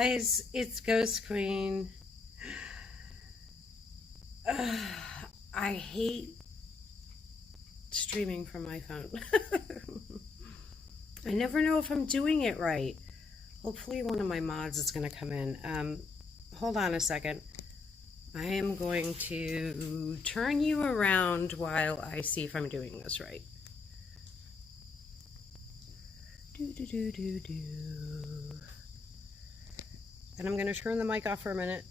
guys, it's Ghost Queen. Ugh, I hate streaming from my phone. I never know if I'm doing it right. Hopefully one of my mods is going to come in. Hold on a second. I am going to turn you around while I see if I'm doing this right. Do. And I'm going to turn the mic off for a minute.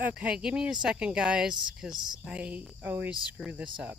Okay, give me a second, guys, because I always screw this up.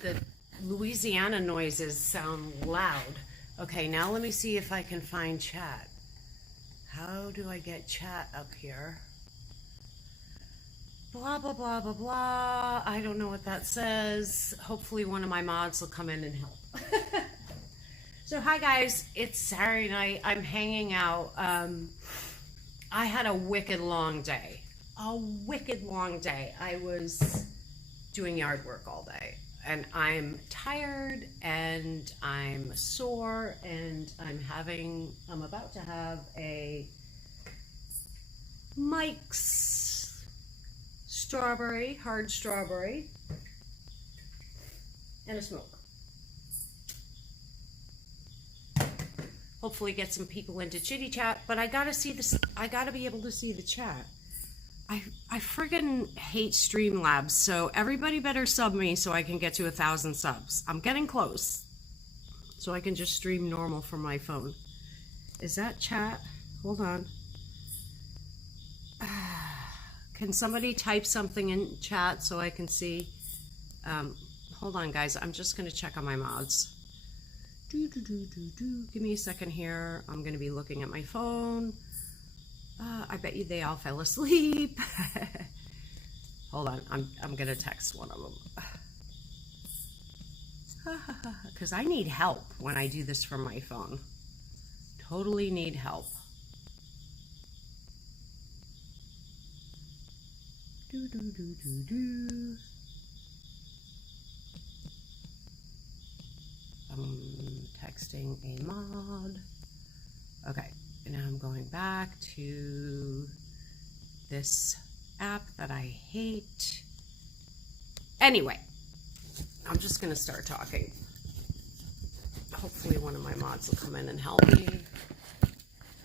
the Louisiana noises sound loud. Okay, now let me see if I can find chat. How do I get chat up here? Blah, blah, blah, blah, blah. I don't know what that says. Hopefully one of my mods will come in and help. So hi guys, it's Saturday night. I'm hanging out. I had a wicked long day. A wicked long day. I was doing yard work all day. And I'm tired and I'm sore and I'm about to have a Mike's strawberry, hard strawberry, and a smoke. Hopefully get some people into chitty chat, but I gotta see this. I gotta be able to see the chat. I friggin' hate Streamlabs, so everybody better sub me so I can get to 1,000 subs. I'm getting close, so I can just stream normal from my phone. Is that chat? Hold on. Can somebody type something in chat so I can see? Hold on, guys. I'm just gonna check on my mods. Give me a second here. I'm gonna be looking at my phone. I bet you they all fell asleep. Hold on, I'm gonna text one of them. Because I need help when I do this from my phone. Totally need help. I'm texting a mod. Okay. And now I'm going back to this app that I hate. Anyway, I'm just going to start talking. Hopefully one of my mods will come in and help me.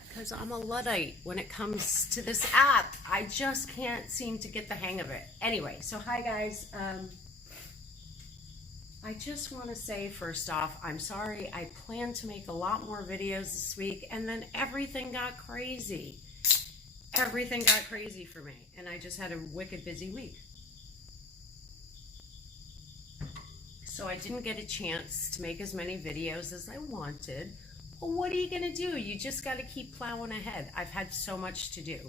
Because I'm a Luddite when it comes to this app. I just can't seem to get the hang of it. Anyway, so hi guys. I just want to say first off, I'm sorry. I planned to make a lot more videos this week and then everything got crazy. Everything got crazy for me and I just had a wicked busy week. So I didn't get a chance to make as many videos as I wanted. Well, what are you going to do? You just got to keep plowing ahead. I've had so much to do.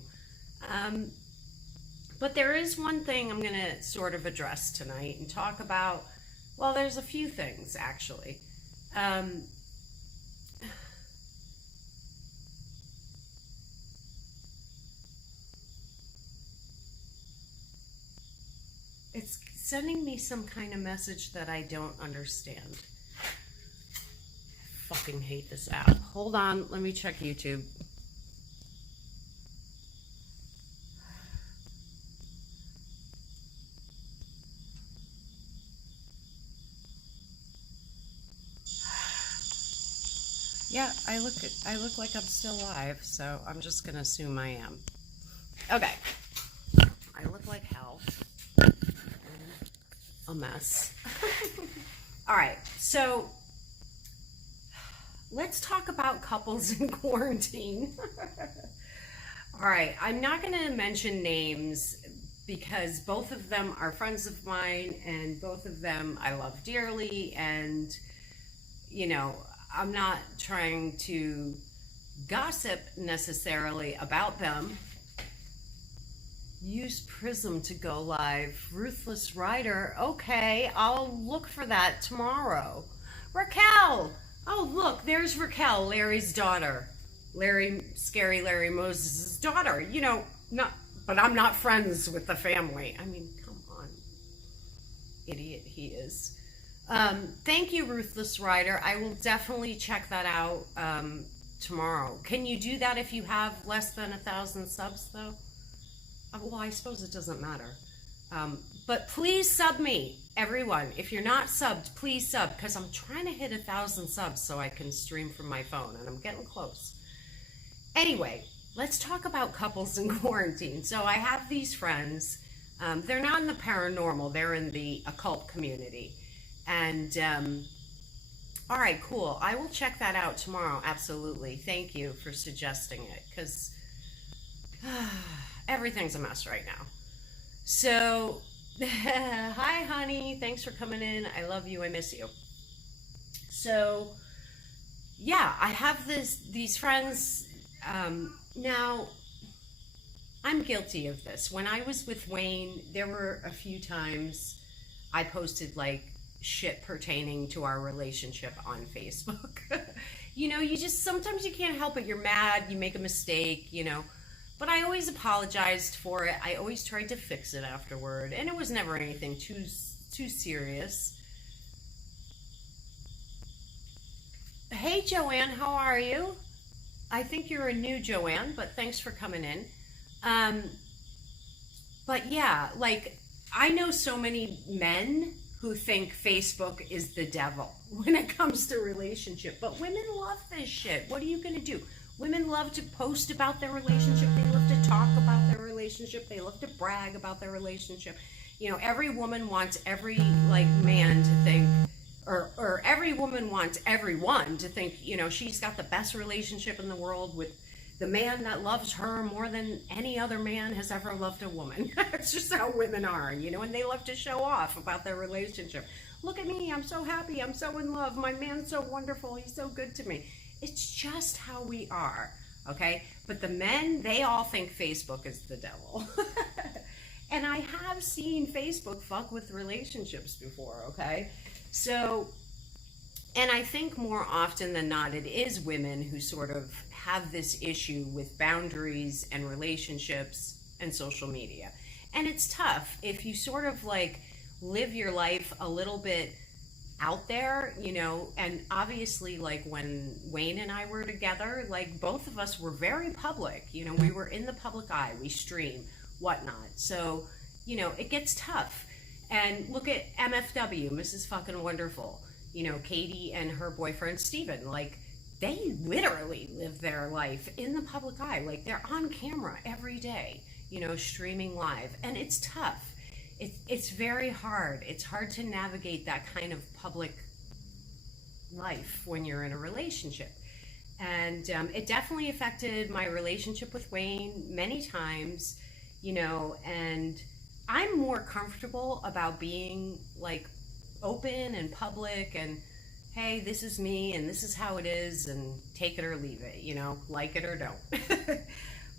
But there is one thing I'm going to sort of address tonight and talk about. Well, there's a few things, actually. It's sending me some kind of message that I don't understand. I fucking hate this app. Hold on, let me check YouTube. Yeah, I look like I'm still alive, so I'm just gonna assume I am. Okay. I look like hell. A mess. All right, so let's talk about couples in quarantine. All right, I'm not gonna mention names because both of them are friends of mine and both of them I love dearly, and you know, I'm not trying to gossip necessarily about them. Use Prism to go live. Ruthless Rider. Okay, I'll look for that tomorrow. Raquel. Oh, look, there's Raquel, Larry's daughter. Scary Larry Moses' daughter. You know, but I'm not friends with the family. I mean, come on. Idiot he is. Thank you, Ruthless Rider. I will definitely check that out tomorrow. Can you do that if you have less than 1,000 subs, though? Well, I suppose it doesn't matter. But please sub me, everyone. If you're not subbed, please sub, because I'm trying to hit 1,000 subs so I can stream from my phone, and I'm getting close. Anyway, let's talk about couples in quarantine. So I have these friends. They're not in the paranormal. They're in the occult community. And, all right, cool. I will check that out tomorrow. Absolutely. Thank you for suggesting it, because everything's a mess right now. So Hi, honey. Thanks for coming in. I love you. I miss you. So, yeah, I have these friends. Now, I'm guilty of this. When I was with Wayne, there were a few times I posted like shit pertaining to our relationship on Facebook. You just sometimes you can't help it. You're mad, you make a mistake. But I always apologized for it. I always tried to fix it afterward, and it was never anything too serious. Hey, Joanne, how are you? I think you're a new Joanne, but thanks for coming in. Um, but yeah, like I know so many men who think Facebook is the devil when it comes to relationship, but women love this shit. What are you gonna do? Women love to post about their relationship. They love to talk about their relationship. They love to brag about their relationship. Every woman wants every like man to think, or every woman wants everyone to think, she's got the best relationship in the world with the man that loves her more than any other man has ever loved a woman. It's just how women are, and they love to show off about their relationship. Look at me, I'm so happy, I'm so in love, my man's so wonderful, he's so good to me. It's just how we are, okay? But the men, they all think Facebook is the devil. And I have seen Facebook fuck with relationships before, okay? So, and I think more often than not, it is women who sort of have this issue with boundaries and relationships and social media. And it's tough if you sort of like live your life a little bit out there, and obviously, like when Wayne and I were together, like both of us were very public. We were in the public eye, we stream, whatnot. So, it gets tough. And look at MFW, Mrs. Fucking Wonderful. Katie and her boyfriend Steven, like they literally live their life in the public eye. Like they're on camera every day, streaming live. And it's tough. It's very hard. It's hard to navigate that kind of public life when you're in a relationship. And it definitely affected my relationship with Wayne many times, and I'm more comfortable about being like open and public and hey, this is me and this is how it is and take it or leave it, like it or don't.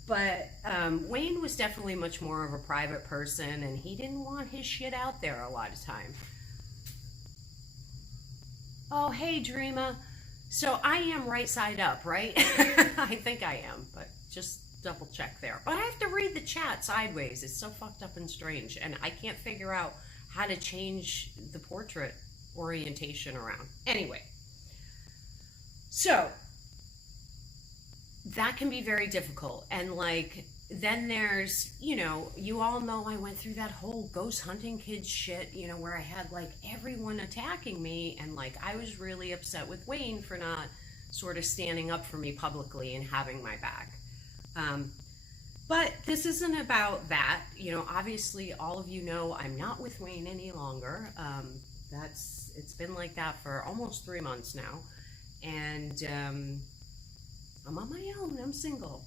But Wayne was definitely much more of a private person, and he didn't want his shit out there a lot of time. Oh, hey, Dreama. So I am right side up, right? I think I am, but just double check there. But I have to read the chat sideways. It's so fucked up and strange, and I can't figure out how to change the portrait orientation around. Anyway, so that can be very difficult. And like then there's you all know I went through that whole ghost hunting kids shit, where I had like everyone attacking me, and like I was really upset with Wayne for not sort of standing up for me publicly and having my back. But this isn't about that. Obviously all of you know I'm not with Wayne any longer. It's been like that for almost 3 months now, and I'm on my own. I'm single.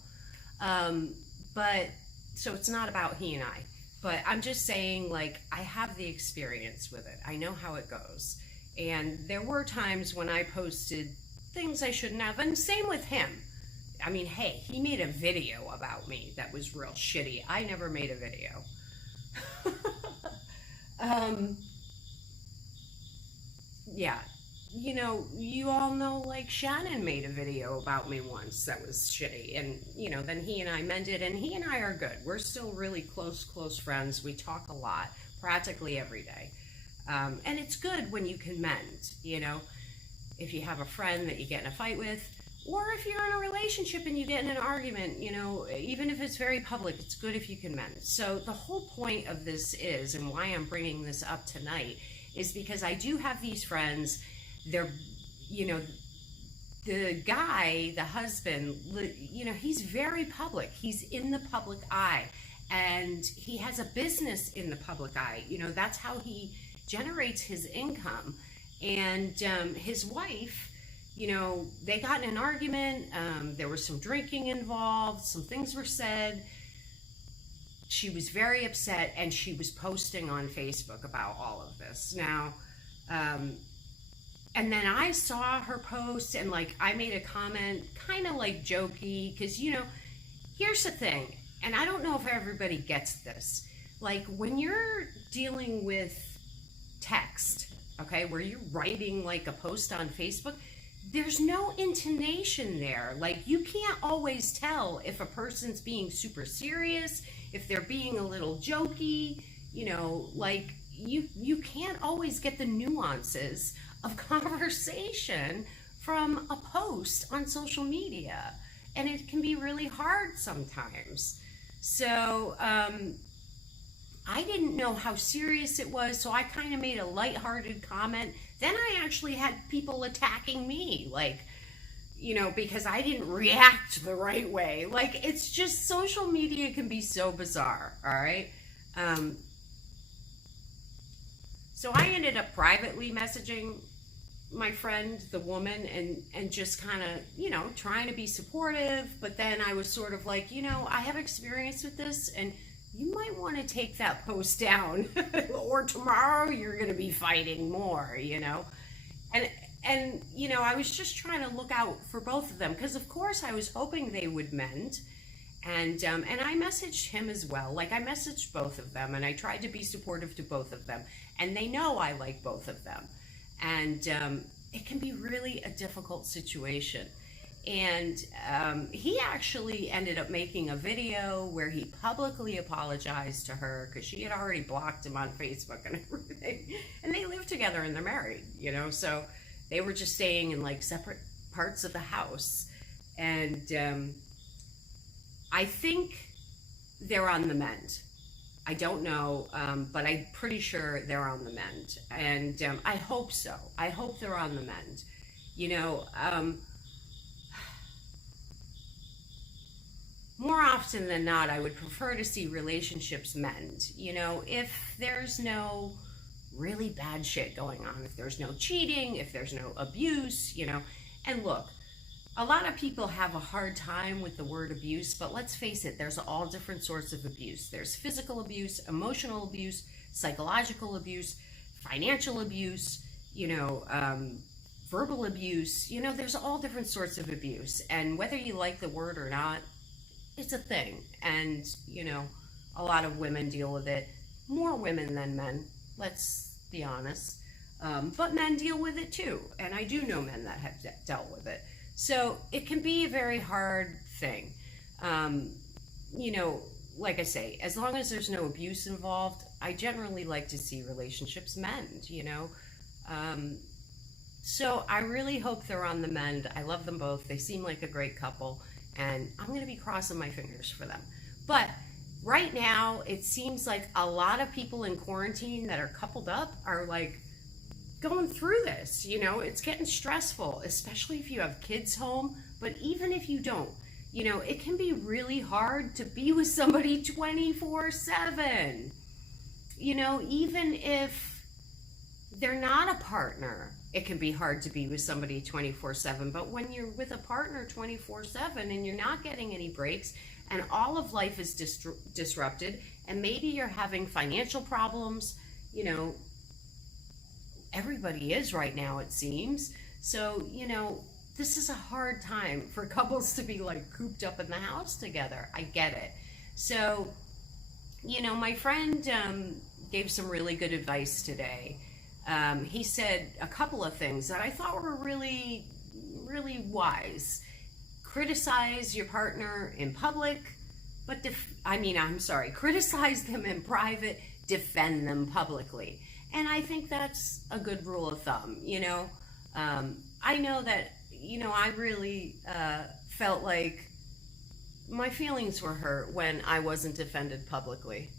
But so it's not about he and I, but I'm just saying, like, I have the experience with it. I know how it goes. And there were times when I posted things I shouldn't have, and same with him. I mean, hey, he made a video about me that was real shitty. I never made a video. Yeah, you all know, like, Shannon made a video about me once that was shitty. And, then he and I mended, and he and I are good. We're still really close friends. We talk a lot, practically every day. And it's good when you can mend, if you have a friend that you get in a fight with, or if you're in a relationship and you get in an argument, even if it's very public, it's good if you can mend. So the whole point of this is, and why I'm bringing this up tonight, is because I do have these friends. They're, the guy, the husband, he's very public. He's in the public eye, and he has a business in the public eye. That's how he generates his income. And his wife, they got in an argument. There was some drinking involved. Some things were said. she was very upset, and she was posting on Facebook about all of this. Now, and then I saw her post, and like I made a comment, kind of like jokey, because here's the thing, and I don't know if everybody gets this. Like when you're dealing with text, okay, where you're writing like a post on Facebook, there's no intonation there. Like you can't always tell if a person's being super serious, if they're being a little jokey, like you can't always get the nuances of conversation from a post on social media, and it can be really hard sometimes. So I didn't know how serious it was, so I kind of made a lighthearted comment. Then I actually had people attacking me, like, because I didn't react the right way. Like, it's just, social media can be so bizarre, all right? So I ended up privately messaging my friend, the woman, and just kind of, trying to be supportive. But then I was sort of like, I have experience with this, and you might want to take that post down or tomorrow you're going to be fighting more, And I was just trying to look out for both of them, because of course I was hoping they would mend. And I messaged him as well. Like I messaged both of them, and I tried to be supportive to both of them. And they know I like both of them. And it can be really a difficult situation. And he actually ended up making a video where he publicly apologized to her, because she had already blocked him on Facebook and everything. And they live together and they're married, so they were just staying in like separate parts of the house. And I think they're on the mend. I don't know, but I'm pretty sure they're on the mend. And I hope so. I hope they're on the mend. More often than not, I would prefer to see relationships mend. If there's no really bad shit going on, if there's no cheating, if there's no abuse, and look, a lot of people have a hard time with the word abuse, but let's face it, there's all different sorts of abuse. There's physical abuse, emotional abuse, psychological abuse, financial abuse, verbal abuse. There's all different sorts of abuse. And whether you like the word or not, it's a thing. And, a lot of women deal with it. More women than men, let's be honest. But men deal with it too. And I do know men that have dealt with it. So it can be a very hard thing. Like I say, as long as there's no abuse involved, I generally like to see relationships mend, So I really hope they're on the mend. I love them both. They seem like a great couple, and I'm going to be crossing my fingers for them. But right now, it seems like a lot of people in quarantine that are coupled up are like going through this. It's getting stressful, especially if you have kids home. But even if you don't, it can be really hard to be with somebody 24/7. Even if they're not a partner, it can be hard to be with somebody 24/7. But when you're with a partner 24/7 and you're not getting any breaks, and all of life is disrupted, and maybe you're having financial problems, everybody is right now, it seems. So, this is a hard time for couples to be like cooped up in the house together. I get it. So, my friend gave some really good advice today. He said a couple of things that I thought were really, really wise. Criticize your partner in public, but criticize them in private, defend them publicly. And I think that's a good rule of thumb. I know that, I really felt like my feelings were hurt when I wasn't defended publicly.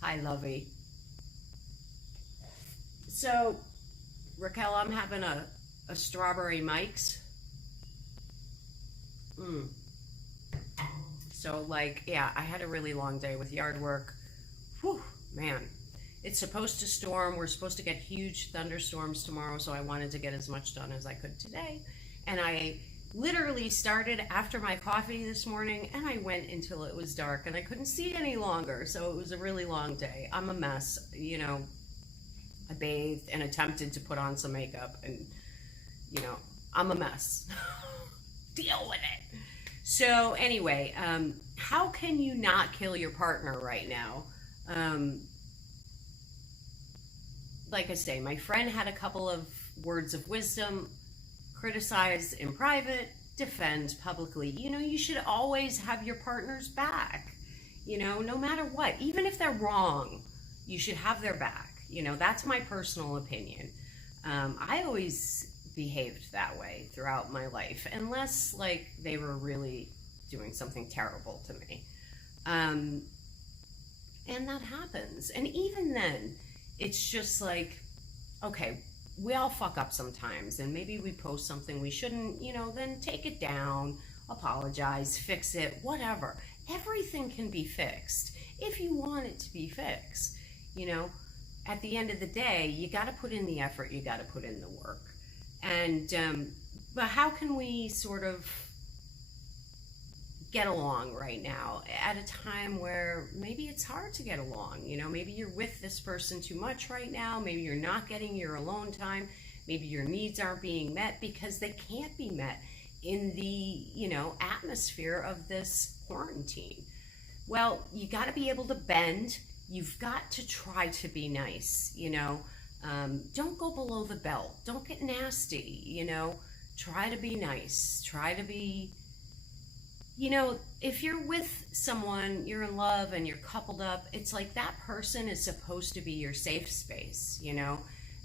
Hi, lovey. So, Raquel, I'm having a strawberry Mike's. So, I had a really long day with yard work. Whew, man. It's supposed to storm. We're supposed to get huge thunderstorms tomorrow, so I wanted to get as much done as I could today. And I literally started after my coffee this morning, and I went until it was dark and I couldn't see any longer. So it was a really long day. I'm a mess. You know, I bathed and attempted to put on some makeup, and, you know, I'm a mess. Deal with it. So anyway, how can you not kill your partner right now? Like I say, my friend had a couple of words of wisdom: criticize in private, defend publicly. You know, you should always have your partner's back, you know, no matter what. Even if they're wrong, you should have their back. You know, that's my personal opinion. I always behaved that way throughout my life, unless, like, they were really doing something terrible to me. And that happens. And even then, it's just like, okay, we all fuck up sometimes, and maybe we post something we shouldn't, you know, then take it down, apologize, fix it, whatever. Everything can be fixed if you want it to be fixed. You know, at the end of the day, you got to put in the effort, you got to put in the work. And, but how can we sort of get along right now at a time where maybe it's hard to get along? You know, maybe you're with this person too much right now. Maybe you're not getting your alone time. Maybe your needs aren't being met because they can't be met in the, you know, atmosphere of this quarantine. Well, you got to be able to bend. You've got to try to be nice, you know. Don't go below the belt. Don't get nasty, you know. Try to be nice. Try to be, you know, if you're with someone, you're in love and you're coupled up, it's like that person is supposed to be your safe space, you know.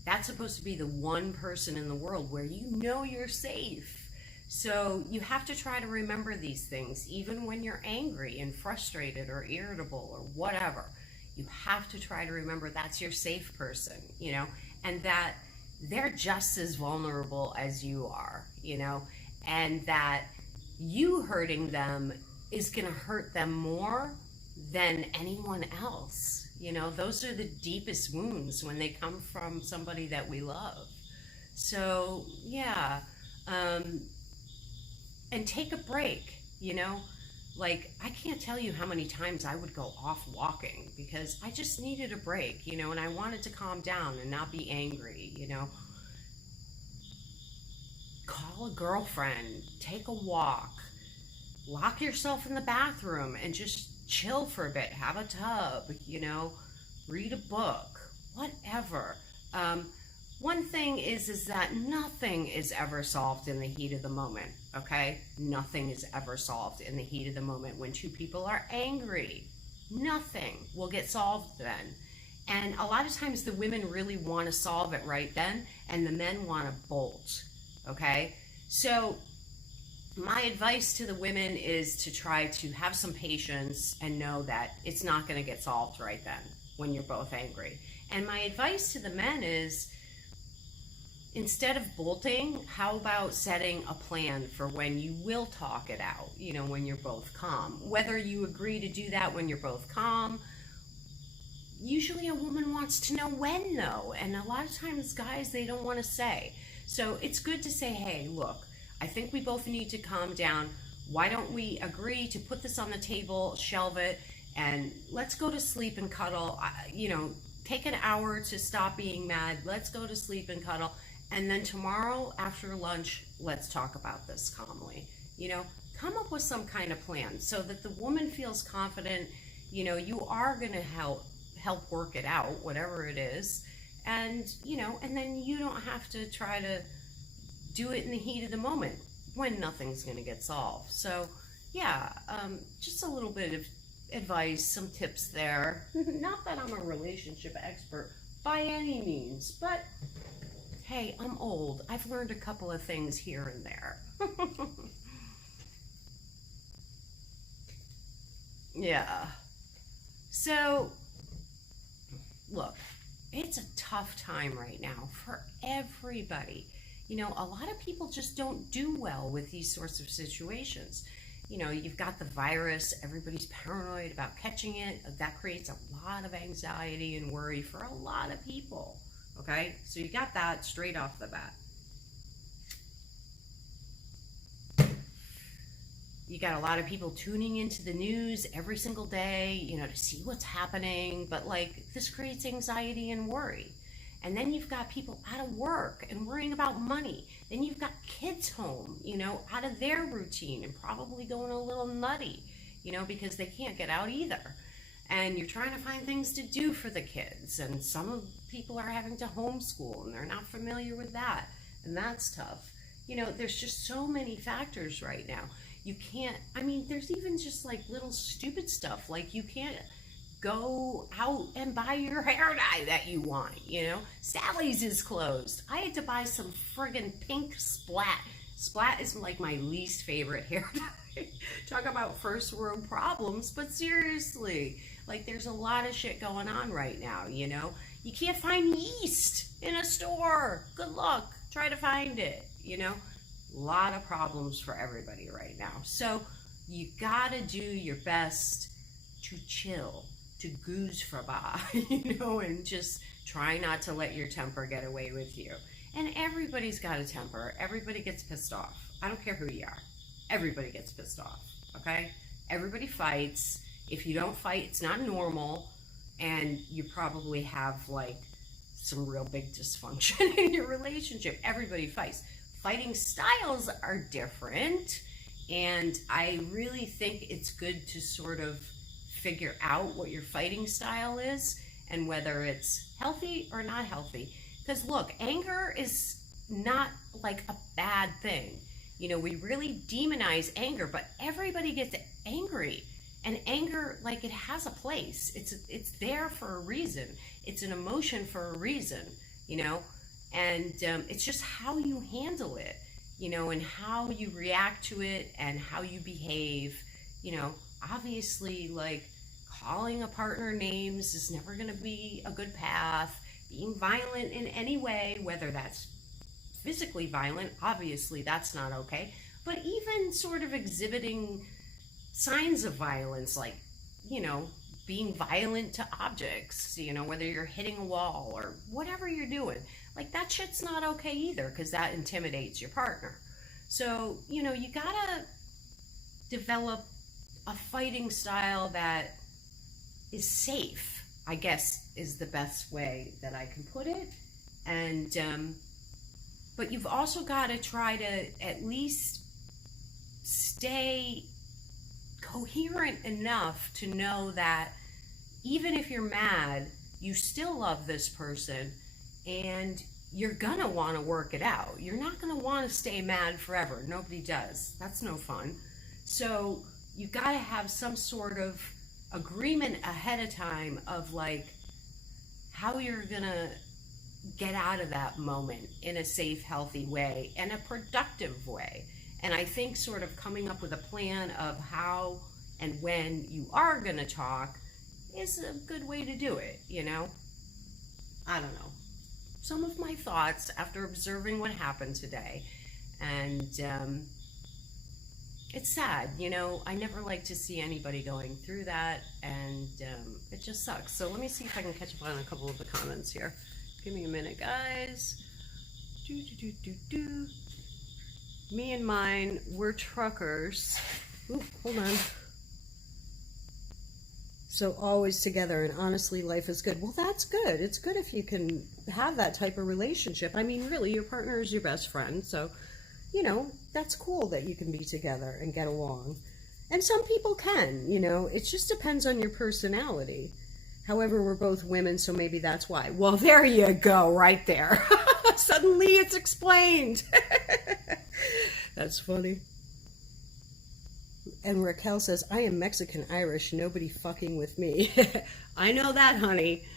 That's supposed to be the one person in the world where you know you're safe. So you have to try to remember these things, even when you're angry and frustrated or irritable or whatever. You have to try to remember that's your safe person, you know, and that they're just as vulnerable as you are, you know, and that you hurting them is going to hurt them more than anyone else. You know, those are the deepest wounds when they come from somebody that we love. So, yeah, and take a break, you know. Like, I can't tell you how many times I would go off walking because I just needed a break, you know, and I wanted to calm down and not be angry, you know. Call a girlfriend, take a walk, lock yourself in the bathroom and just chill for a bit, have a tub, you know, read a book, whatever. One thing is that nothing is ever solved in the heat of the moment, okay? Nothing is ever solved in the heat of the moment. When two people are angry, nothing will get solved then. And a lot of times the women really want to solve it right then, and the men want to bolt, okay? So my advice to the women is to try to have some patience and know that it's not going to get solved right then when you're both angry. And my advice to the men is, instead of bolting, how about setting a plan for when you will talk it out, you know, when you're both calm? Whether you agree to do that when you're both calm, usually a woman wants to know when, though. And a lot of times guys, they don't want to say. So it's good to say, hey, look, I think we both need to calm down. Why don't we agree to put this on the table, shelve it, and let's go to sleep and cuddle. You know, take an hour to stop being mad. Let's go to sleep and cuddle. And then tomorrow after lunch, let's talk about this calmly. You know, come up with some kind of plan so that the woman feels confident, you know, you are going to help work it out, whatever it is. And, you know, and then you don't have to try to do it in the heat of the moment when nothing's going to get solved. So, yeah, just a little bit of advice, some tips there. Not that I'm a relationship expert by any means, but hey, I'm old. I've learned a couple of things here and there. Yeah. So, look, it's a tough time right now for everybody. You know, a lot of people just don't do well with these sorts of situations. You know, you've got the virus, everybody's paranoid about catching it. That creates a lot of anxiety and worry for a lot of people. Okay, so you got that straight off the bat. You got a lot of people tuning into the news every single day, you know, to see what's happening. But like, this creates anxiety and worry. And then you've got people out of work and worrying about money. Then you've got kids home, you know, out of their routine and probably going a little nutty, you know, because they can't get out either. And you're trying to find things to do for the kids. And some people are having to homeschool and they're not familiar with that. And that's tough. You know, there's just so many factors right now. You can't, I mean, there's even just like little stupid stuff. Like you can't go out and buy your hair dye that you want, you know? Sally's is closed. I had to buy some friggin' pink Splat. Splat is like my least favorite hair dye. Talk about first world problems, but seriously, like there's a lot of shit going on right now, you know? You can't find yeast in a store. Good luck. Try to find it, you know? A lot of problems for everybody right now. So you gotta do your best to chill, to goose for by, you know, and just try not to let your temper get away with you. And everybody's got a temper. Everybody gets pissed off. I don't care who you are. Everybody gets pissed off, okay? Everybody fights. If you don't fight, it's not normal, and you probably have like some real big dysfunction in your relationship. Everybody fights. Fighting styles are different, and I really think it's good to sort of figure out what your fighting style is and whether it's healthy or not healthy. Because look, anger is not like a bad thing. You know, we really demonize anger, but everybody gets angry. And anger, like, it has a place. It's there for a reason. It's an emotion for a reason, you know? And it's just how you handle it, you know, and how you react to it and how you behave. You know, obviously, like, calling a partner names is never going to be a good path. Being violent in any way, whether that's physically violent, obviously that's not okay. But even sort of exhibiting signs of violence, like, you know, being violent to objects, you know, whether you're hitting a wall or whatever you're doing, like that shit's not okay either, because that intimidates your partner. So, you know, you gotta develop a fighting style that is safe, I guess is the best way that I can put it. And but you've also got to try to at least stay coherent enough to know that even if you're mad, you still love this person, and you're gonna want to work it out. You're not gonna want to stay mad forever. Nobody does. That's no fun. So you got to have some sort of agreement ahead of time of like how you're gonna get out of that moment in a safe, healthy way and a productive way. And I think sort of coming up with a plan of how and when you are going to talk is a good way to do it, you know? I don't know. Some of my thoughts after observing what happened today. And it's sad, you know? I never like to see anybody going through that, and it just sucks. So let me see if I can catch up on a couple of the comments here. Give me a minute, guys. Me and mine, we're truckers. Ooh, hold on. So always together, and honestly, life is good. Well, that's good. It's good if you can have that type of relationship. I mean, really, your partner is your best friend. So, you know, that's cool that you can be together and get along. And some people can, you know, it just depends on your personality. However, we're both women, so maybe that's why. Well, there you go, right there. Suddenly it's explained. That's funny. And Raquel says, I am Mexican-Irish, nobody fucking with me. I know that, honey.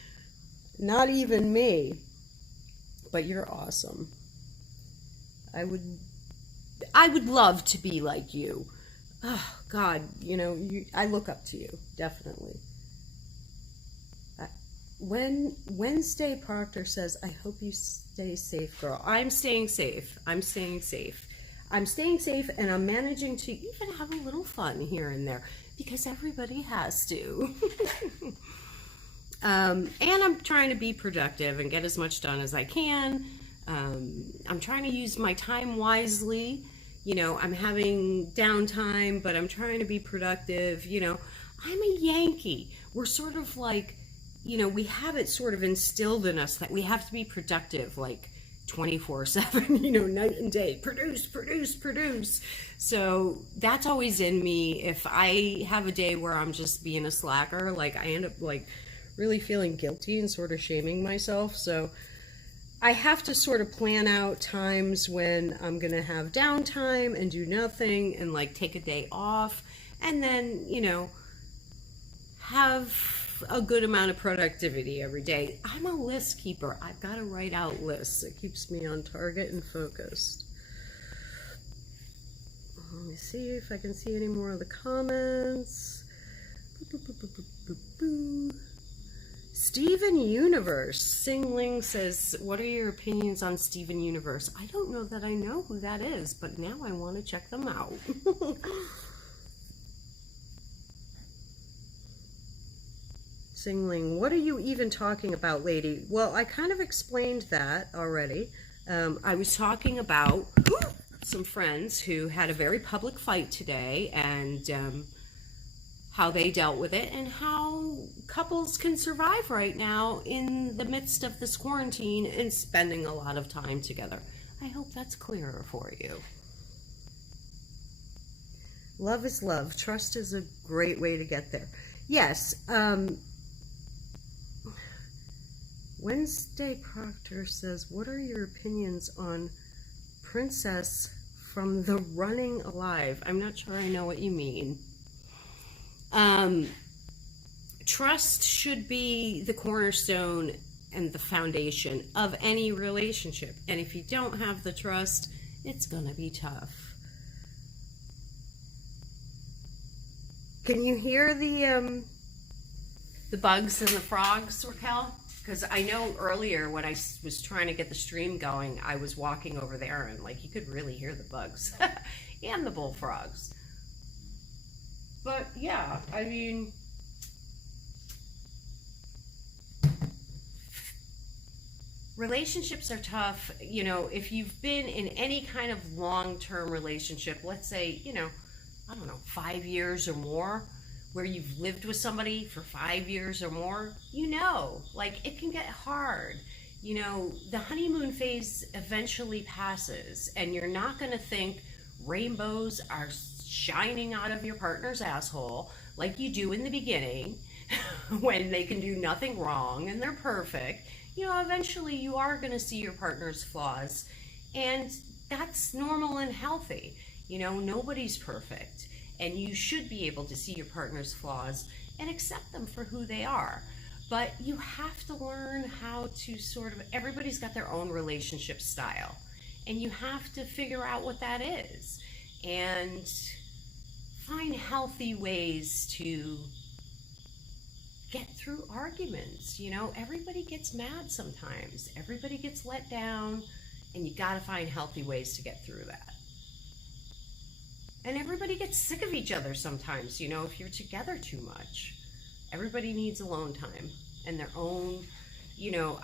Not even me. But you're awesome. I would love to be like you. Oh, God, you know, I look up to you, definitely. When Wednesday Proctor says, I hope you stay safe, girl. I'm staying safe. I'm staying safe. I'm staying safe, and I'm managing to even have a little fun here and there, because everybody has to. And I'm trying to be productive and get as much done as I can. I'm trying to use my time wisely. I'm having downtime, but I'm trying to be productive. I'm a Yankee. We're sort of like, we have it sort of instilled in us that we have to be productive, like 24/7, night and day, produce, produce, produce. So that's always in me. If I have a day where I'm just being a slacker, like I end up like really feeling guilty and sort of shaming myself. So I have to sort of plan out times when I'm going to have downtime and do nothing and like take a day off, and then, have a good amount of productivity every day. I'm a list keeper. I've got to write out lists. It keeps me on target and focused. Let me see if I can see any more of the comments. Steven Universe. Singling says, what are your opinions on Steven Universe? I don't know that I know who that is, but now I want to check them out. Singling, what are you even talking about, lady? Well, I kind of explained that already. I was talking about some friends who had a very public fight today, and how they dealt with it, and how couples can survive right now in the midst of this quarantine and spending a lot of time together. I hope that's clearer for you. Love is love. Trust is a great way to get there. Yes. Wednesday Proctor says, what are your opinions on Princess from the Running Alive? I'm not sure I know what you mean. Trust should be the cornerstone and the foundation of any relationship. And if you don't have the trust, it's gonna be tough. Can you hear the bugs and the frogs, Raquel? Because I know earlier when I was trying to get the stream going, I was walking over there and like you could really hear the bugs and the bullfrogs. But yeah, I mean, relationships are tough. If you've been in any kind of long-term relationship, let's say, I don't know, 5 years or more, where you've lived with somebody for 5 years or more, like it can get hard. The honeymoon phase eventually passes, and you're not going to think rainbows are shining out of your partner's asshole like you do in the beginning when they can do nothing wrong and they're perfect. Eventually you are going to see your partner's flaws, and that's normal and healthy. Nobody's perfect. And you should be able to see your partner's flaws and accept them for who they are. But you have to learn how to everybody's got their own relationship style. And you have to figure out what that is. And find healthy ways to get through arguments. Everybody gets mad sometimes. Everybody gets let down. And you got to find healthy ways to get through that. And everybody gets sick of each other sometimes, if you're together too much. Everybody needs alone time and their own,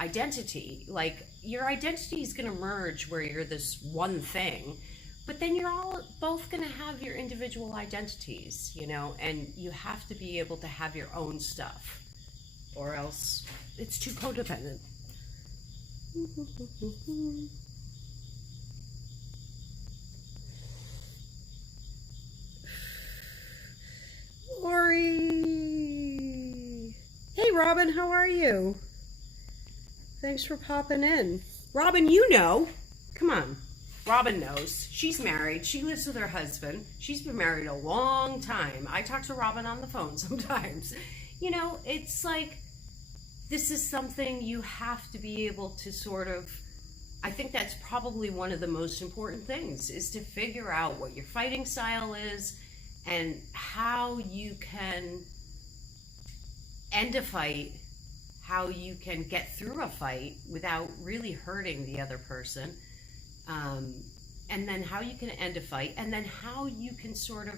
identity. Like, your identity is going to merge where you're this one thing, but then you're all both going to have your individual identities, and you have to be able to have your own stuff, or else it's too codependent. Lori. Hey, Robin, how are you? Thanks for popping in. Robin, come on. Robin knows. She's married. She lives with her husband. She's been married a long time. I talk to Robin on the phone sometimes. It's like, this is something you have to be able to I think that's probably one of the most important things, is to figure out what your fighting style is, and how you can end a fight, how you can get through a fight without really hurting the other person, and then how you can end a fight, and then how you can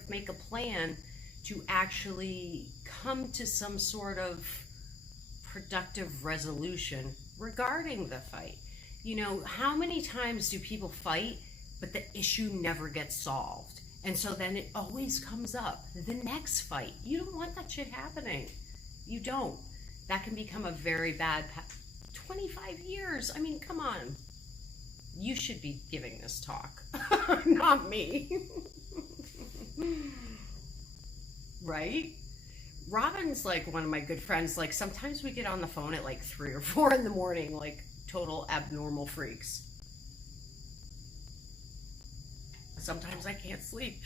make a plan to actually come to some sort of productive resolution regarding the fight. How many times do people fight but the issue never gets solved. And so then it always comes up, the next fight. You don't want that shit happening. You don't. That can become a very bad 25 years. I mean, come on. You should be giving this talk, not me. Right? Robin's like one of my good friends. Like sometimes we get on the phone at like 3 or 4 in the morning, like total abnormal freaks. Sometimes I can't sleep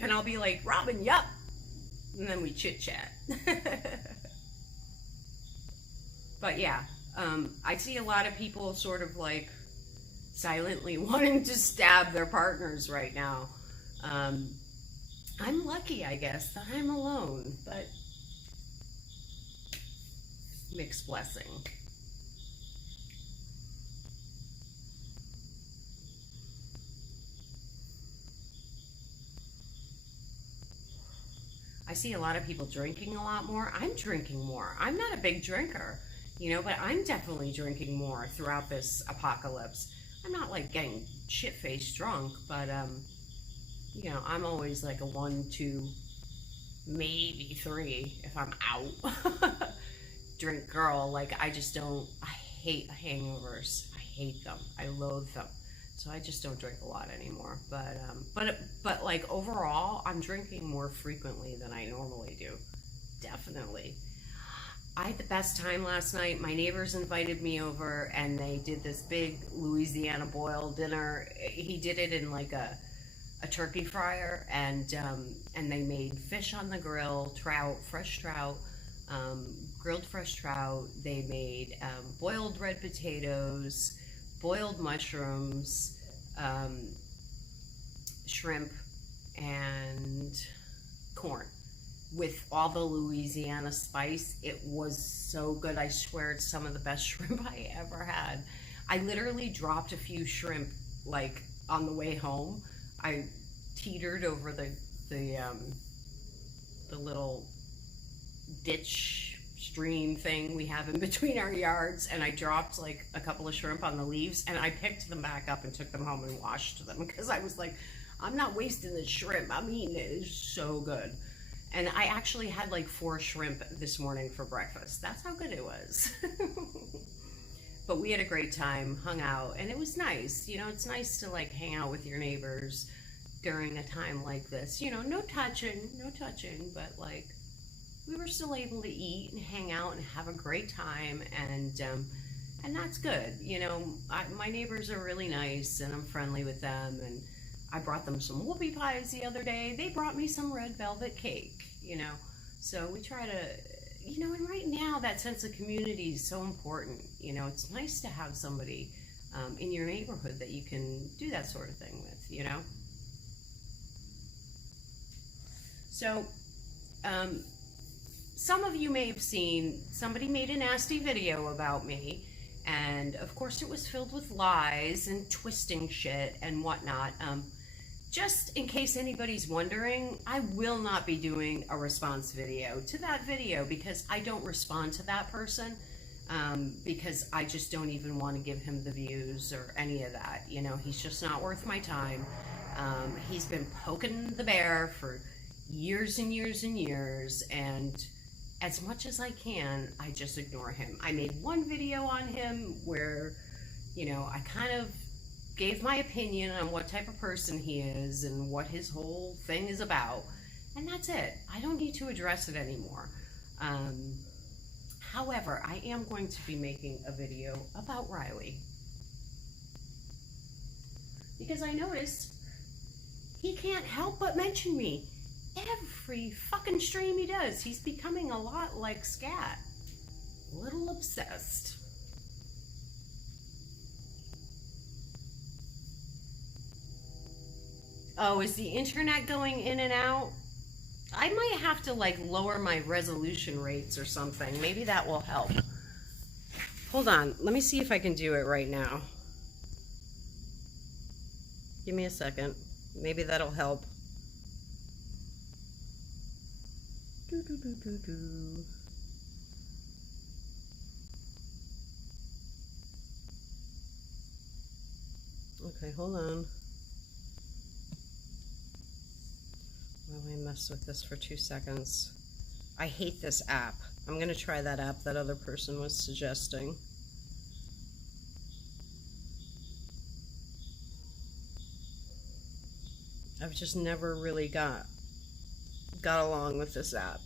and I'll be like, Robin, yup. And then we chit chat. But yeah, I see a lot of people sort of like silently wanting to stab their partners right now. I'm lucky, I guess, that I'm alone, but mixed blessing. I see a lot of people drinking a lot more. I'm drinking more. I'm not a big drinker, you know, but I'm definitely drinking more throughout this apocalypse. I'm not like getting shit-faced drunk, but you know, I'm always like a 1, 2, maybe 3 if I'm out. Drink girl. Like I just don't. I hate hangovers. I hate them. I loathe them. So I just don't drink a lot anymore. But like overall, I'm drinking more frequently than I normally do. Definitely. I had the best time last night. My neighbors invited me over and they did this big Louisiana boil dinner. He did it in like a turkey fryer, and they made fish on the grill, trout, fresh trout, grilled fresh trout. They made boiled red potatoes, boiled mushrooms, shrimp, and corn with all the Louisiana spice. It was so good. I swear it's some of the best shrimp I ever had. I literally dropped a few shrimp like on the way home. I teetered over the little ditch stream thing we have in between our yards, and I dropped like a couple of shrimp on the leaves, and I picked them back up and took them home and washed them because I was like, I'm not wasting this shrimp. I'm eating it. It's so good. And I actually had like 4 shrimp this morning for breakfast. That's how good it was. But we had a great time, hung out, and it was nice. You know, it's nice to like hang out with your neighbors during a time like this. You know, no touching, but like we were still able to eat and hang out and have a great time, and that's good. You know, my neighbors are really nice, and I'm friendly with them, and I brought them some whoopie pies the other day. They brought me some red velvet cake, you know. So we try to, you know, and right now that sense of community is so important. You know, it's nice to have somebody in your neighborhood that you can do that sort of thing with, you know. So, some of you may have seen somebody made a nasty video about me, and of course it was filled with lies and twisting shit and whatnot. Just in case anybody's wondering, I will not be doing a response video to that video because I don't respond to that person, because I just don't even want to give him the views or any of that. You know, he's just not worth my time. He's been poking the bear for years and years and years, and as much as I can, I just ignore him. I made one video on him where, you know, I kind of gave my opinion on what type of person he is and what his whole thing is about, and that's it. I don't need to address it anymore. However, I am going to be making a video about Riley, because I noticed he can't help but mention me. Every fucking stream he does, he's becoming a lot like Scat. A little obsessed. Oh, is the internet going in and out? I might have to like lower my resolution rates or something. Maybe that will help. Hold on, let me see if I can do it right now. Give me a second. Maybe that'll help. Okay, hold on. mess with this for 2 seconds. I hate this app. I'm going to try that app that other person was suggesting. I've just never really got along with this app.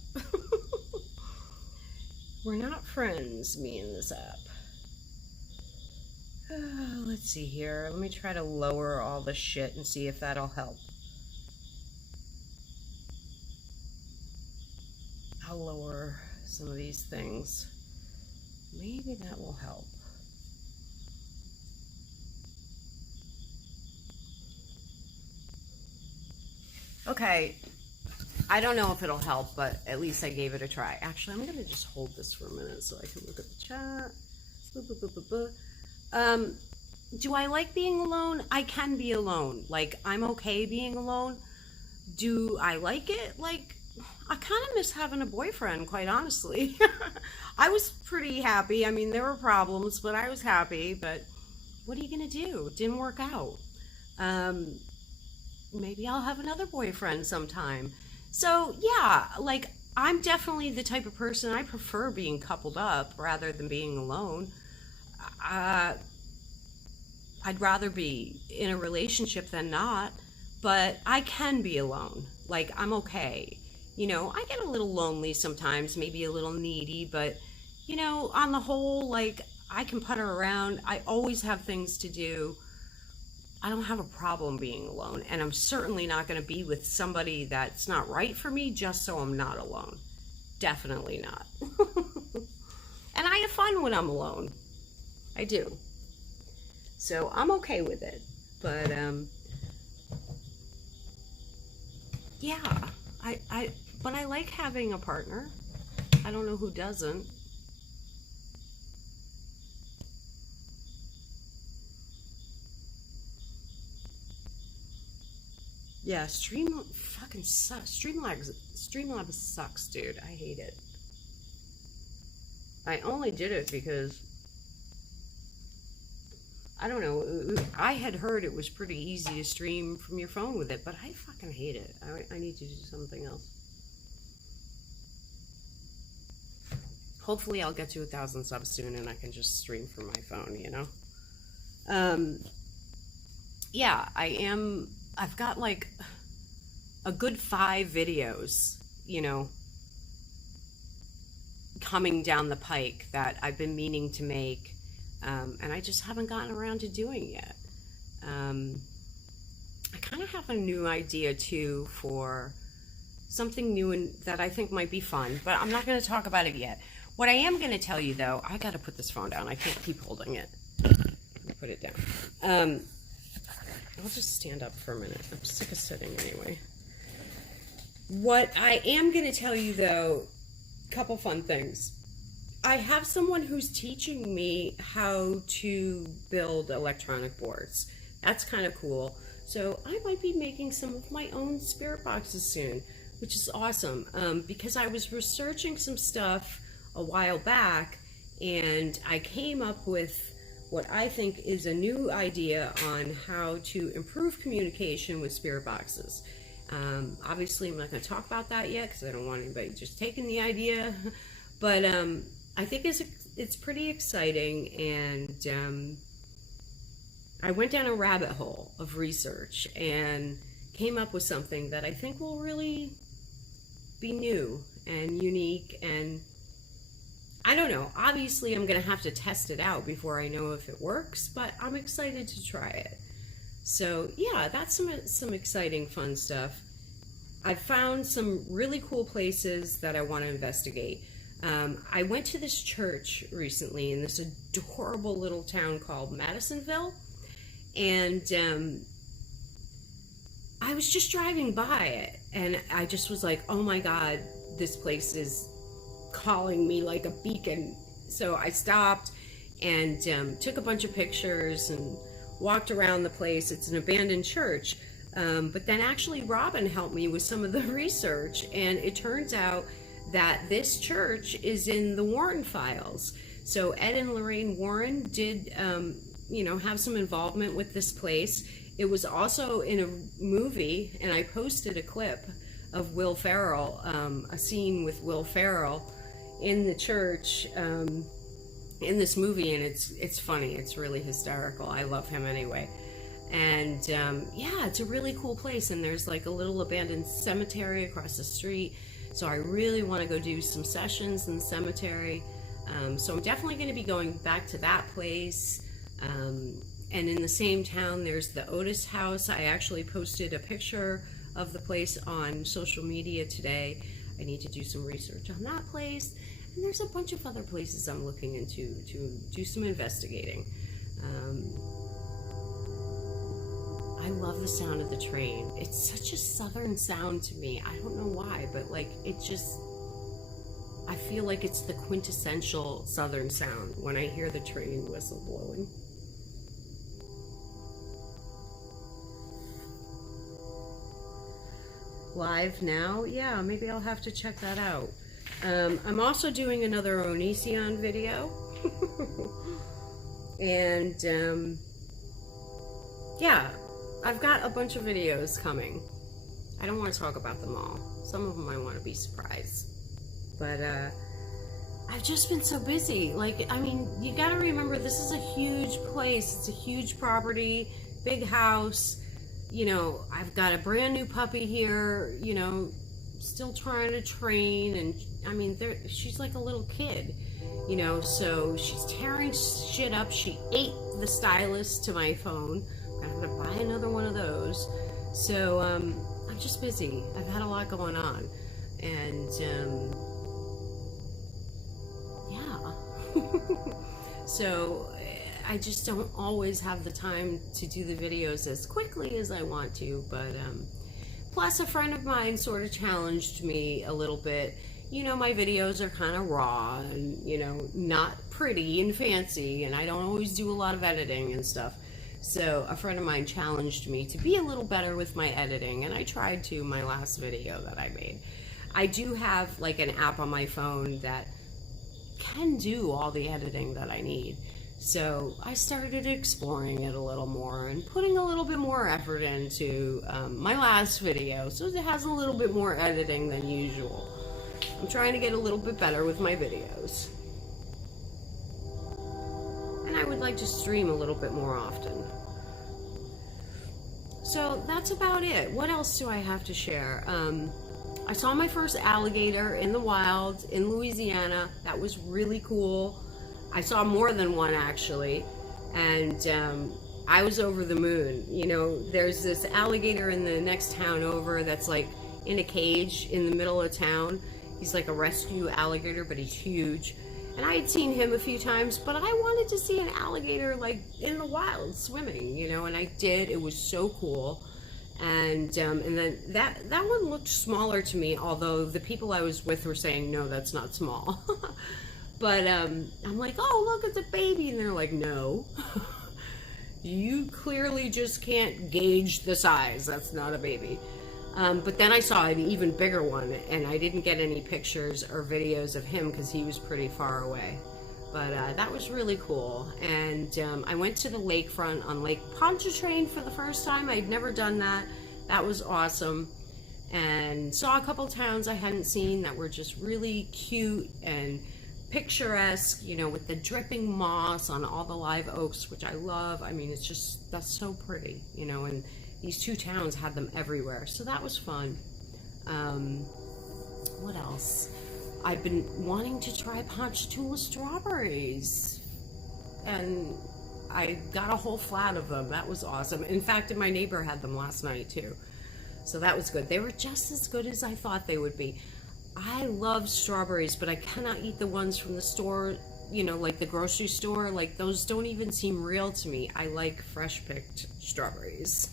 We're not friends, me and this app. Let's see here. Let me try to lower all the shit and see if that'll help. I'll lower some of these things. Maybe that will help. Okay, I don't know if it'll help, but at least I gave it a try. Actually, I'm going to just hold this for a minute so I can look at the chat. Do I like being alone? I can be alone. Like, I'm okay being alone. Do I like it? Like, I kind of miss having a boyfriend, quite honestly. I was pretty happy. I mean, there were problems, but I was happy. But what are you going to do? It didn't work out. Maybe I'll have another boyfriend sometime. So, yeah, like, I'm definitely the type of person, I prefer being coupled up rather than being alone. I'd rather be in a relationship than not, but I can be alone. Like, I'm okay. You know, I get a little lonely sometimes, maybe a little needy, but, you know, on the whole, like, I can putter around. I always have things to do. I don't have a problem being alone, and I'm certainly not going to be with somebody that's not right for me just so I'm not alone. Definitely not. And I have fun when I'm alone. I do. So I'm okay with it. But yeah, but I like having a partner. I don't know who doesn't. Yeah, fucking sucks. Streamlabs sucks, dude. I hate it. I only did it because, I don't know, I had heard it was pretty easy to stream from your phone with it, but I fucking hate it. I need to do something else. Hopefully I'll get to 1,000 subs soon and I can just stream from my phone, you know? Yeah, I've got like a good 5 videos, you know, coming down the pike that I've been meaning to make, and I just haven't gotten around to doing yet. I kind of have a new idea too for something new and that I think might be fun, but I'm not going to talk about it yet. What I am going to tell you though, I got to put this phone down. I can't keep holding it. Let me put it down. I'll just stand up for a minute. I'm sick of sitting anyway. What I am going to tell you, though, a couple fun things. I have someone who's teaching me how to build electronic boards. That's kind of cool. So I might be making some of my own spirit boxes soon, which is awesome. Because I was researching some stuff a while back, and I came up with what I think is a new idea on how to improve communication with spirit boxes. Obviously, I'm not going to talk about that yet because I don't want anybody just taking the idea. But I think it's pretty exciting, and I went down a rabbit hole of research and came up with something that I think will really be new and unique, and I don't know. Obviously, I'm going to have to test it out before I know if it works, but I'm excited to try it. So, yeah, that's some exciting, fun stuff. I've found some really cool places that I want to investigate. I went to this church recently in this adorable little town called Madisonville, and I was just driving by it, and I just was like, oh my God, this place is calling me like a beacon. So I stopped and took a bunch of pictures and walked around the place. It's an abandoned church, but then actually Robin helped me with some of the research, and it turns out that this church is in the Warren files. So Ed and Lorraine Warren did have some involvement with this place. It was also in a movie, and I posted a clip of Will Ferrell, a scene with Will Ferrell in the church in this movie, and it's funny. It's really hysterical. I love him anyway. And yeah, it's a really cool place, and there's like a little abandoned cemetery across the street, so I really want to go do some sessions in the cemetery. So I'm definitely going to be going back to that place. And in the same town, there's the Otis house. I actually posted a picture of the place on social media today. I need to do some research on that place. And there's a bunch of other places I'm looking into to do some investigating. I love the sound of the train. It's such a southern sound to me. I don't know why, but like it just, I feel like it's the quintessential southern sound when I hear the train whistle blowing. Live now? Yeah, maybe I'll have to check that out. I'm also doing another Onision video. And yeah, I've got a bunch of videos coming. I don't want to talk about them all. Some of them I want to be surprised. But I've just been so busy. Like, I mean, you got to remember, this is a huge place. It's a huge property, big house. You know, I've got a brand new puppy here, you know, still trying to train. And I mean, she's like a little kid, you know, so she's tearing shit up. She ate the stylus to my phone. I'm going to buy another one of those. So I'm just busy. I've had a lot going on. And yeah. So I just don't always have the time to do the videos as quickly as I want to, but plus a friend of mine sort of challenged me a little bit. You know, my videos are kind of raw and, you know, not pretty and fancy, and I don't always do a lot of editing and stuff. So a friend of mine challenged me to be a little better with my editing, and I tried to my last video that I made. I do have like an app on my phone that can do all the editing that I need. So I started exploring it a little more and putting a little bit more effort into my last video. So it has a little bit more editing than usual. I'm trying to get a little bit better with my videos. And I would like to stream a little bit more often. So that's about it. What else do I have to share? I saw my first alligator in the wild in Louisiana. That was really cool. I saw more than one actually, and I was over the moon. You know, there's this alligator in the next town over that's like in a cage in the middle of town. He's like a rescue alligator, but he's huge. And I had seen him a few times, but I wanted to see an alligator like in the wild swimming, you know, and I did. It was so cool. And then that one looked smaller to me, although the people I was with were saying, no, that's not small. But I'm like, oh, look, it's a baby. And they're like, no, you clearly just can't gauge the size. That's not a baby. But then I saw an even bigger one, and I didn't get any pictures or videos of him because he was pretty far away. But that was really cool. And I went to the lakefront on Lake Pontchartrain for the first time. I'd never done that. That was awesome. And saw a couple towns I hadn't seen that were just really cute and picturesque, you know, with the dripping moss on all the live oaks, which I love. I mean, it's just, that's so pretty, you know, and these two towns had them everywhere. So that was fun. What else? I've been wanting to try Ponchatoula strawberries, and I got a whole flat of them. That was awesome. In fact, my neighbor had them last night too. So that was good. They were just as good as I thought they would be. I love strawberries, but I cannot eat the ones from the store, you know, like the grocery store. Like, those don't even seem real to me. I like fresh picked strawberries.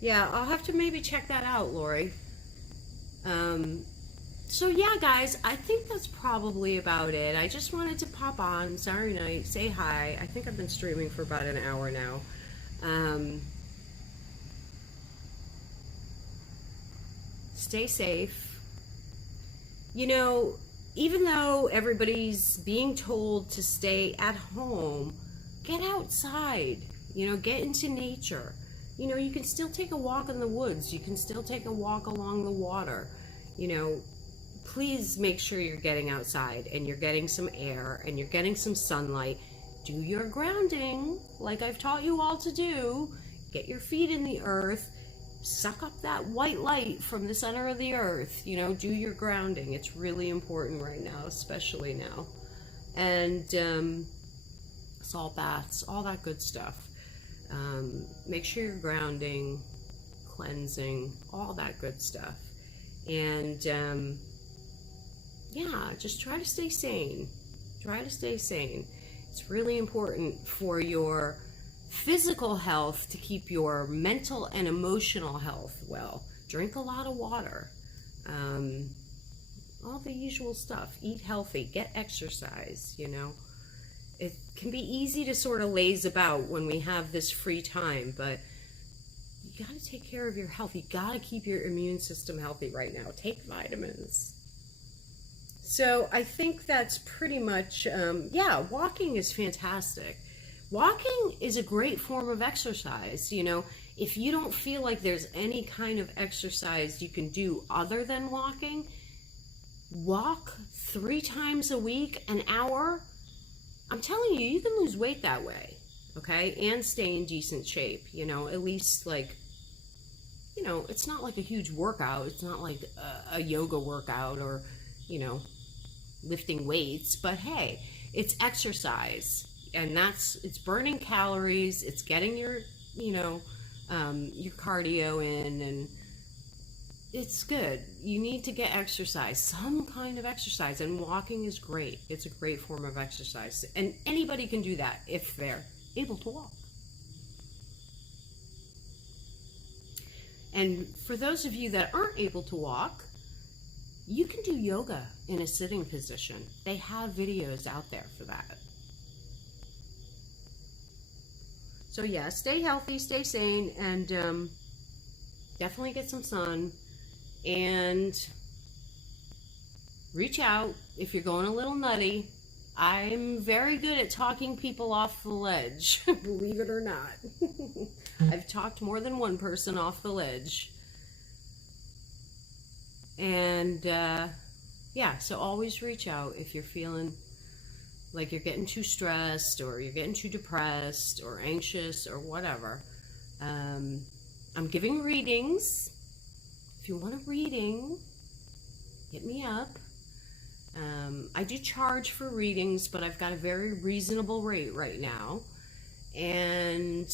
Yeah, I'll have to maybe check that out, Lori. So yeah, guys, I think that's probably about it. I just wanted to pop on Saturday night, say hi. I think I've been streaming for about an hour now. Stay safe. You know, even though everybody's being told to stay at home, get outside, you know, get into nature. You know, you can still take a walk in the woods. You can still take a walk along the water. You know, please make sure you're getting outside and you're getting some air and you're getting some sunlight. Do your grounding like I've taught you all to do. Get your feet in the earth. Suck up that white light from the center of the earth. You know, do your grounding. It's really important right now, especially now. And salt baths, all that good stuff. Make sure you're grounding, cleansing, all that good stuff. And yeah, just try to stay sane. Try to stay sane. It's really important for your physical health to keep your mental and emotional health well. Drink a lot of water. All the usual stuff. Eat healthy. Get exercise, you know. It can be easy to sort of laze about when we have this free time, but you got to take care of your health. You got to keep your immune system healthy right now. Take vitamins. So I think that's pretty much, yeah, walking is fantastic. Walking is a great form of exercise. You know, if you don't feel like there's any kind of exercise you can do other than walking, walk 3 times a week, an hour. I'm telling you, you can lose weight that way, okay? And stay in decent shape, you know, at least like, you know, it's not like a huge workout. It's not like a yoga workout or, you know, lifting weights, but hey, it's exercise, and it's burning calories, it's getting your, you know, your cardio in, and it's good. You need to get exercise, some kind of exercise, and walking is great. It's a great form of exercise, and anybody can do that if they're able to walk. And for those of you that aren't able to walk, you can do yoga in a sitting position. They have videos out there for that. So yeah, stay healthy, stay sane, and definitely get some sun. And reach out if you're going a little nutty. I'm very good at talking people off the ledge, believe it or not. I've talked more than one person off the ledge. And yeah, so always reach out if you're feeling like you're getting too stressed or you're getting too depressed or anxious or whatever. I'm giving readings. If you want a reading, hit me up. I do charge for readings, but I've got a very reasonable rate right now. And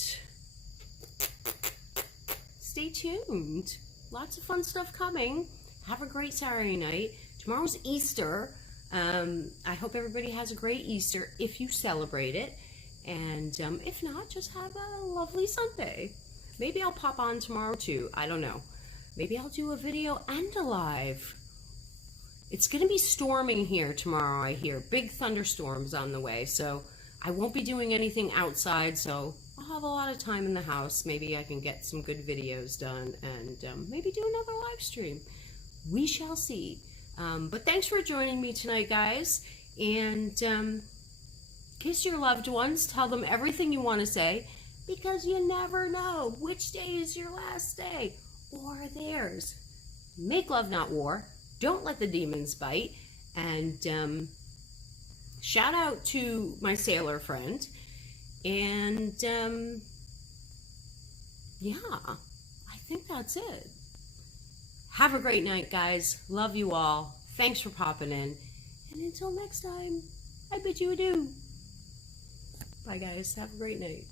stay tuned. Lots of fun stuff coming. Have a great Saturday night. Tomorrow's Easter. I hope everybody has a great Easter if you celebrate it. And if not, just have a lovely Sunday. Maybe I'll pop on tomorrow too. I don't know. Maybe I'll do a video and a live. It's going to be storming here tomorrow, I hear. Big thunderstorms on the way. So I won't be doing anything outside. So I'll have a lot of time in the house. Maybe I can get some good videos done and maybe do another live stream. We shall see. But thanks for joining me tonight, guys. And kiss your loved ones. Tell them everything you want to say, because you never know which day is your last day or theirs. Make love, not war. Don't let the demons bite. And shout out to my sailor friend. And yeah, I think that's it. Have a great night, guys. Love you all. Thanks for popping in. And until next time, I bid you adieu. Bye, guys. Have a great night.